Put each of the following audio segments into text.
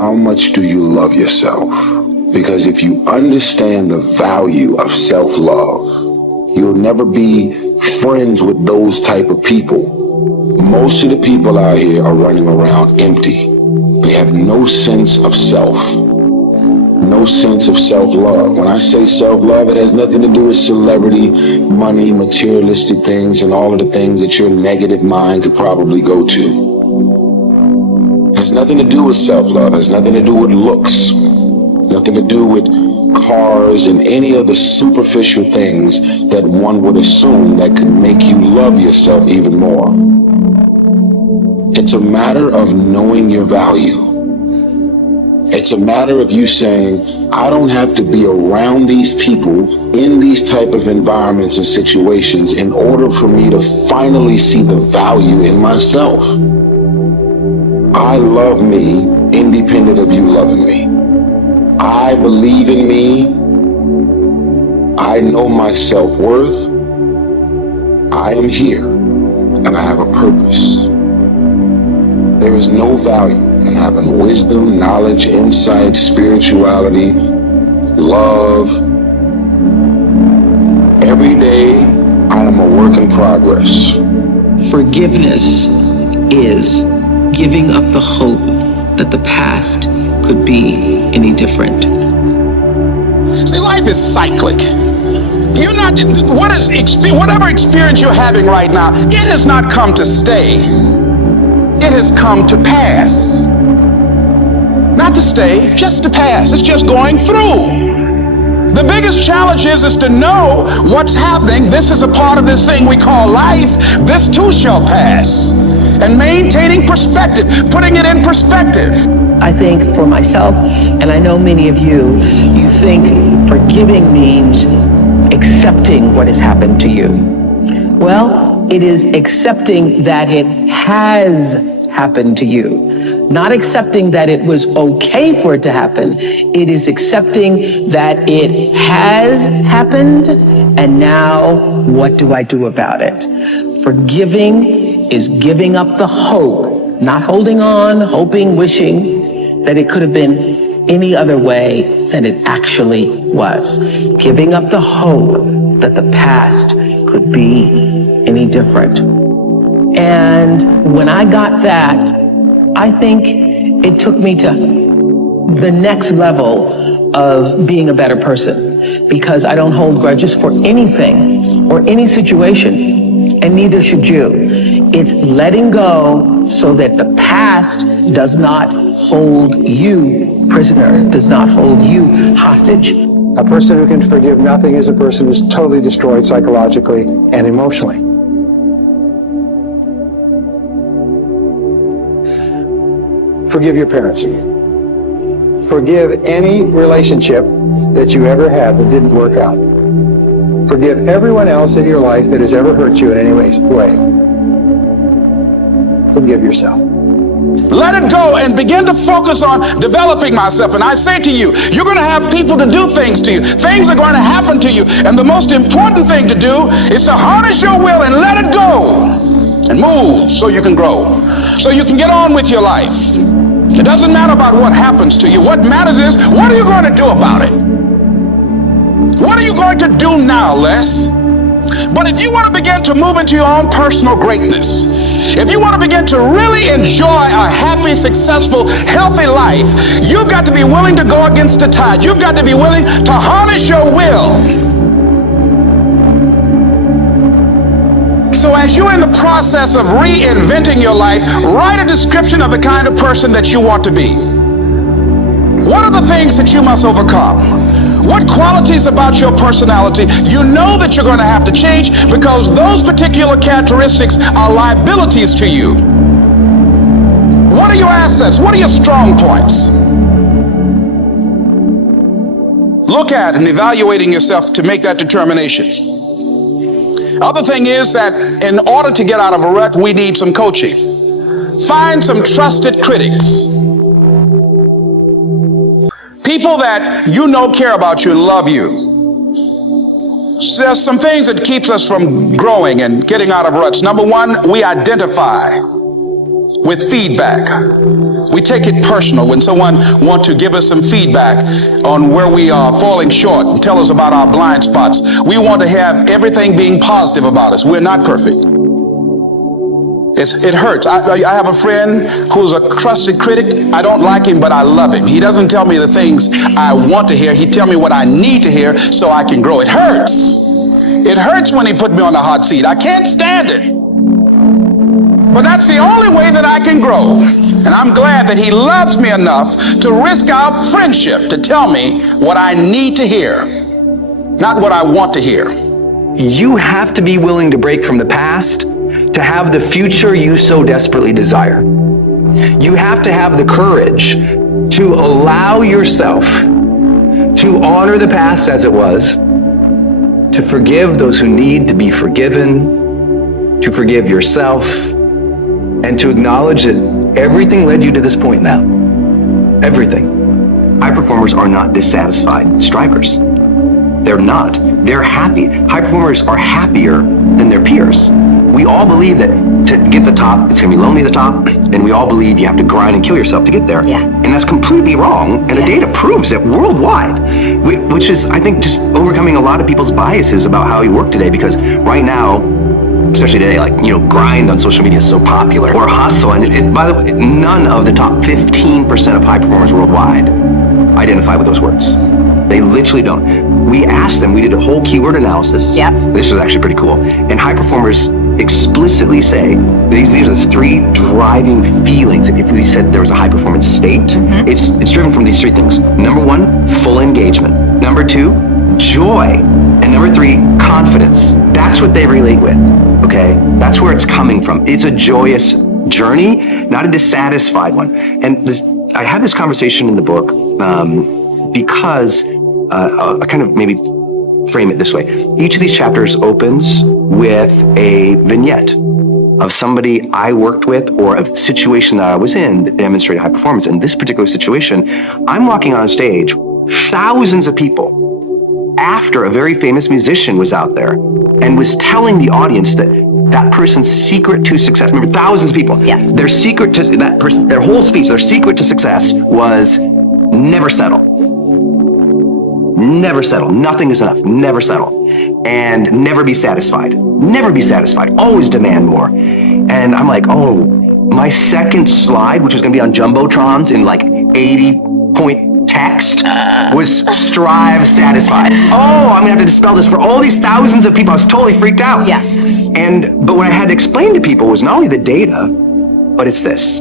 how much do you love yourself? Because if you understand the value of self-love, you'll never be friends with those type of people. Most of the people out here are running around empty. They have no sense of self, no sense of self-love. When I say self-love, it has nothing to do with celebrity, money, materialistic things, and all of the things that your negative mind could probably go to. It has nothing to do with self-love. It has nothing to do with looks, nothing to do with cars and any of the superficial things that one would assume that could make you love yourself even more. It's a matter of knowing your value. It's a matter of you saying, I don't have to be around these people in these type of environments and situations in order for me to finally see the value in myself. I love me independent of you loving me. I believe in me. I know my self-worth. I am here and I have a purpose. There is no value in having wisdom, knowledge, insight, spirituality, love. Every day I am a work in progress. Forgiveness is giving up the hope that the past could be any different. See, life is cyclic. You're not, whatever experience you're having right now, it has not come to stay. It has come to pass. Not to stay, just to pass. It's just going through. The biggest challenge is to know what's happening. This is a part of this thing we call life. This too shall pass. And maintaining perspective, putting it in perspective. I think for myself, and I know many of you, you think forgiving means accepting what has happened to you. Well, it is accepting that it has happened to you. Not accepting that it was okay for it to happen. It is accepting that it has happened, and now what do I do about it? Forgiving is giving up the hope, not holding on, hoping, wishing that it could have been any other way than it actually was. Giving up the hope that the past could be any different. And when I got that, I think it took me to the next level of being a better person, because I don't hold grudges for anything or any situation, and neither should you. It's letting go so that the past does not hold you prisoner, does not hold you hostage. A person who can forgive nothing is a person who's totally destroyed psychologically and emotionally. Forgive your parents. Forgive any relationship that you ever had that didn't work out. Forgive everyone else in your life that has ever hurt you in any way. Forgive yourself. Let it go and begin to focus on developing myself. And I say to you, you're going to have people to do things to you. Things are going to happen to you. And the most important thing to do is to harness your will and let it go and move so you can grow, so you can get on with your life. It doesn't matter about what happens to you. What matters is, what are you going to do about it? What are you going to do now, Les? But if you want to begin to move into your own personal greatness, if you want to begin to really enjoy a happy, successful, healthy life, you've got to be willing to go against the tide. You've got to be willing to harness your will. So as you're in the process of reinventing your life, write a description of the kind of person that you want to be. What are the things that you must overcome? What qualities about your personality you know that you're going to have to change, because those particular characteristics are liabilities to you? What are your assets? What are your strong points? Look at and evaluating yourself to make that determination. Other thing is that in order to get out of a rut, we need some coaching. Find some trusted critics. People that you know care about you and love you. So there's some things that keeps us from growing and getting out of ruts. Number one, we identify with feedback. We take it personal when someone wants to give us some feedback on where we are falling short and tell us about our blind spots. We want to have everything being positive about us. We're not perfect. It hurts. I have a friend who's a trusted critic. I don't like him, but I love him. He doesn't tell me the things I want to hear. He tells me what I need to hear so I can grow. It hurts. It hurts when he put me on the hot seat. I can't stand it. But that's the only way that I can grow. And I'm glad that he loves me enough to risk our friendship to tell me what I need to hear, not what I want to hear. You have to be willing to break from the past to have the future you so desperately desire. You have to have the courage to allow yourself to honor the past as it was, to forgive those who need to be forgiven, to forgive yourself, and to acknowledge that everything led you to this point now. Everything. High performers are not dissatisfied strivers. They're not. They're happy. High performers are happier than their peers. We all believe that to get the top, it's gonna be lonely at the top, and we all believe you have to grind and kill yourself to get there. Yeah. And that's completely wrong, and the data proves it worldwide, which is, I think, just overcoming a lot of people's biases about how you work today, because right now, especially today, like, grind on social media is so popular, or hustle, and by the way, none of the top 15% of high performers worldwide identify with those words. They literally don't. We asked them, we did a whole keyword analysis. Yep. This was actually pretty cool. And high performers explicitly say, these are the 3 driving feelings. If we said there was a high performance state, it's driven from these 3 things. Number 1, full engagement. Number 2, joy. And number 3, confidence. That's what they relate with, okay? That's where it's coming from. It's a joyous journey, not a dissatisfied one. And I had this conversation in the book because I kind of maybe frame it this way. Each of these chapters opens with a vignette of somebody I worked with or a situation that I was in that demonstrated high performance. In this particular situation, I'm walking on stage, thousands of people, after a very famous musician was out there and was telling the audience that person's secret to success, remember, thousands of people, their secret to that person, their whole speech, their secret to success was never settle. Never settle. Nothing is enough. Never settle. And never be satisfied. Never be satisfied. Always demand more. And I'm like, oh, my second slide, which was going to be on Jumbotrons in like 80-point text, was strive satisfied. Oh, I'm going to have to dispel this for all these thousands of people. I was totally freaked out. Yeah. But what I had to explain to people was not only the data, but it's this.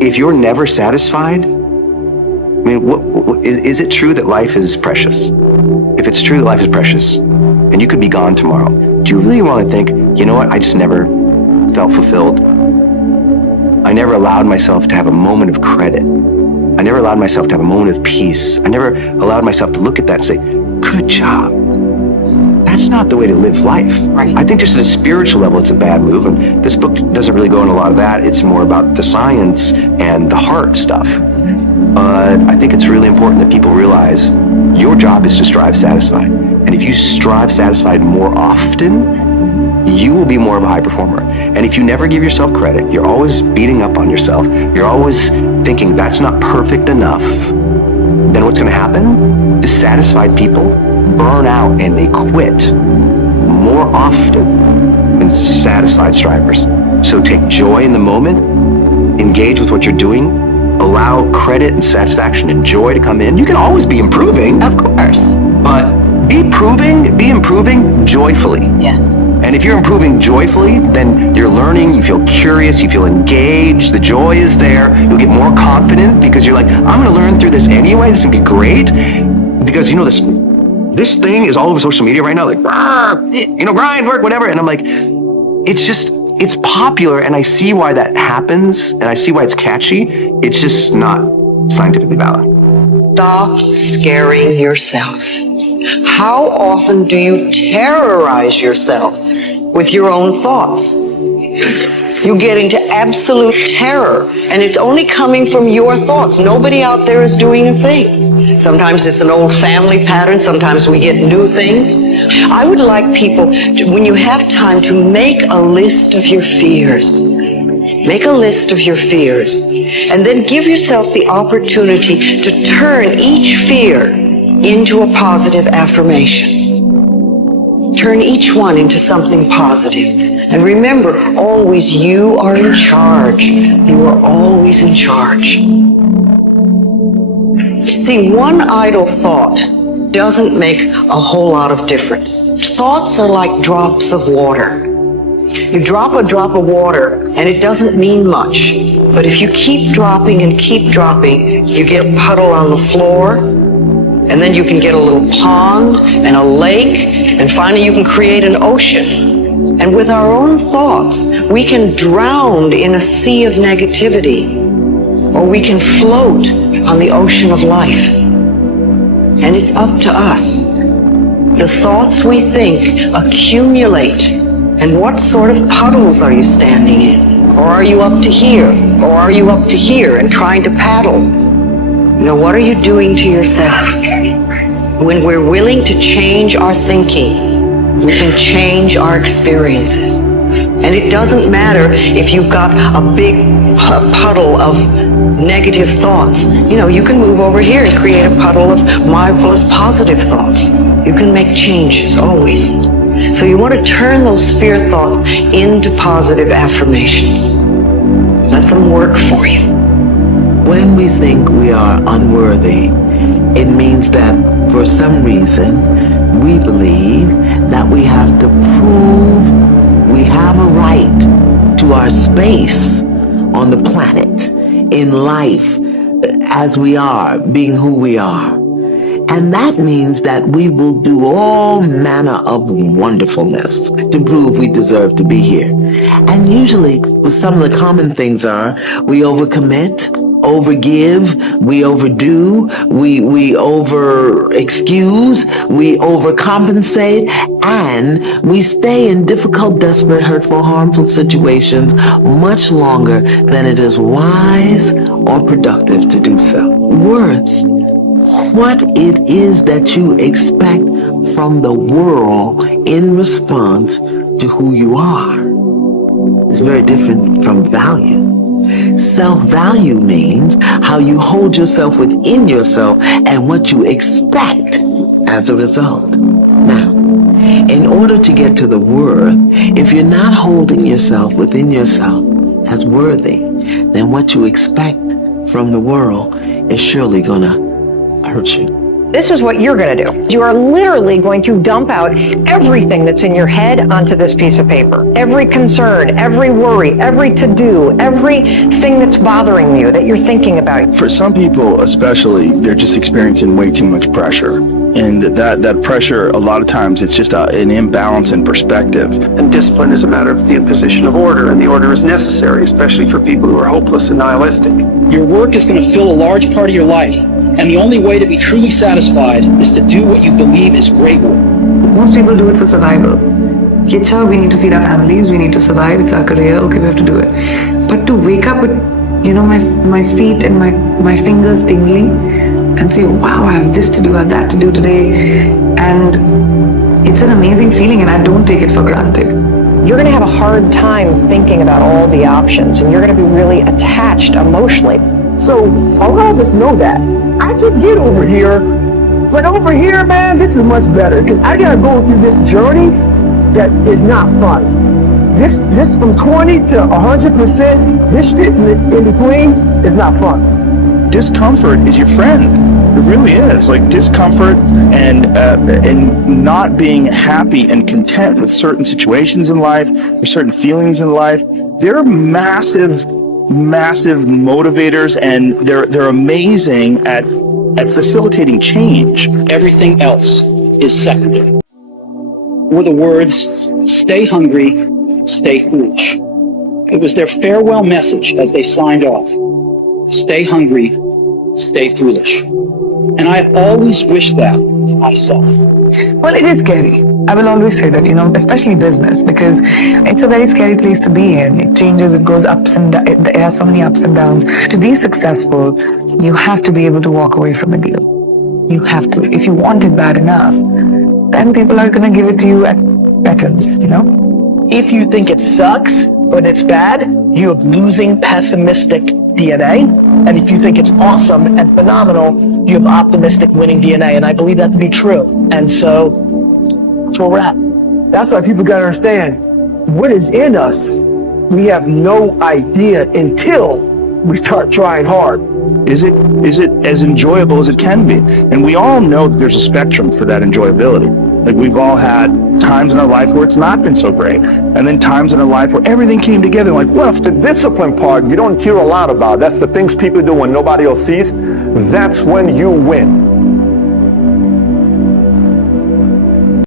If you're never satisfied, I mean, is it true that life is precious? If it's true that life is precious, and you could be gone tomorrow, do you really want to think, you know what, I just never felt fulfilled? I never allowed myself to have a moment of credit. I never allowed myself to have a moment of peace. I never allowed myself to look at that and say, good job. That's not the way to live life. Right. I think just at a spiritual level, it's a bad move. And this book doesn't really go into a lot of that. It's more about the science and the heart stuff. But I think it's really important that people realize your job is to strive satisfied. And if you strive satisfied more often, you will be more of a high performer. And if you never give yourself credit, you're always beating up on yourself, you're always thinking that's not perfect enough, then what's going to happen? Dissatisfied people burn out and they quit more often than satisfied strivers. So take joy in the moment, engage with what you're doing, allow credit and satisfaction and joy to come in. You can always be improving. Of course. But be improving joyfully. Yes. And if you're improving joyfully, then you're learning, you feel curious, you feel engaged, the joy is there, you'll get more confident because you're like, I'm gonna learn through this anyway, this is gonna be great. Because this thing is all over social media right now, like, grind, work, whatever. And I'm like, it's popular, and I see why that happens, and I see why it's catchy. It's just not scientifically valid. Stop scaring yourself. How often do you terrorize yourself with your own thoughts? You get into absolute terror, and it's only coming from your thoughts. Nobody out there is doing a thing. Sometimes it's an old family pattern. Sometimes we get new things. I would like people, when you have time, to make a list of your fears. Make a list of your fears, and then give yourself the opportunity to turn each fear into a positive affirmation. Turn each one into something positive. And remember, always you are in charge. You are always in charge. See, one idle thought doesn't make a whole lot of difference. Thoughts are like drops of water. You drop a drop of water and it doesn't mean much. But if you keep dropping and keep dropping, you get a puddle on the floor, and then you can get a little pond and a lake, and finally you can create an ocean. And with our own thoughts, we can drown in a sea of negativity, or we can float on the ocean of life. And it's up to us. The thoughts we think accumulate. And what sort of puddles are you standing in? Or are you up to here? Or are you up to here and trying to paddle? You know, what are you doing to yourself? When we're willing to change our thinking, we can change our experiences. And it doesn't matter if you've got a big puddle of negative thoughts. You know, you can move over here and create a puddle of marvelous positive thoughts. You can make changes, always. So you want to turn those fear thoughts into positive affirmations. Let them work for you. When we think we are unworthy, it means that for some reason we believe that we have to prove we have a right to our space on the planet, in life, as we are, being who we are. And that means that we will do all manner of wonderfulness to prove we deserve to be here. And usually, some of the common things are we overcommit, overgive, we overdo, we over excuse, we overcompensate, and we stay in difficult, desperate, hurtful, harmful situations much longer than it is wise or productive to do so. Worth. What it is that you expect from the world in response to who you are is very different from value. Self-value means how you hold yourself within yourself and what you expect as a result. Now, in order to get to the worth, if you're not holding yourself within yourself as worthy, then what you expect from the world is surely gonna hurt you. This is what you're going to do. You are literally going to dump out everything that's in your head onto this piece of paper. Every concern, every worry, every to-do, everything that's bothering you that you're thinking about. For some people especially, they're just experiencing way too much pressure. And that pressure, a lot of times, it's just an imbalance in perspective. And discipline is a matter of the imposition of order, and the order is necessary, especially for people who are hopeless and nihilistic. Your work is going to fill a large part of your life. And the only way to be truly satisfied is to do what you believe is great work. Most people do it for survival. We need to feed our families, we need to survive, it's our career, okay, we have to do it. But to wake up with, my feet and my fingers tingling and say, wow, I have this to do, I have that to do today. And it's an amazing feeling, and I don't take it for granted. You're going to have a hard time thinking about all the options, and you're going to be really attached emotionally. So a lot of us know that. I can get over here, but over here, man, this is much better because I gotta go through this journey that is not fun. This from 20 to 100%, this shit in between is not fun. Discomfort is your friend. It really is. Like discomfort and not being happy and content with certain situations in life or certain feelings in life, they're massive motivators, and they're amazing at facilitating change. Everything else is secondary. Were the words, "Stay hungry, stay foolish." It was their farewell message as they signed off. Stay hungry, stay foolish. And I've always wished that for myself. Well, it is scary. I will always say that, especially business, because it's a very scary place to be in. It changes, it goes ups and downs, it has so many ups and downs. To be successful, you have to be able to walk away from a deal. You have to. If you want it bad enough, then people are going to give it to you at petals, If you think it sucks, but it's bad, you have losing pessimistic DNA. And if you think it's awesome and phenomenal, you have optimistic winning DNA. And I believe that to be true. And so that's where we're at. That's why people gotta understand what is in us. We have no idea until we start trying hard. Is it as enjoyable as it can be? And we all know that there's a spectrum for that enjoyability. Like, we've all had times in our life where it's not been so great, and then times in our life where everything came together. Like, well, the discipline part you don't hear a lot about. That's the things people do when nobody else sees. That's when you win.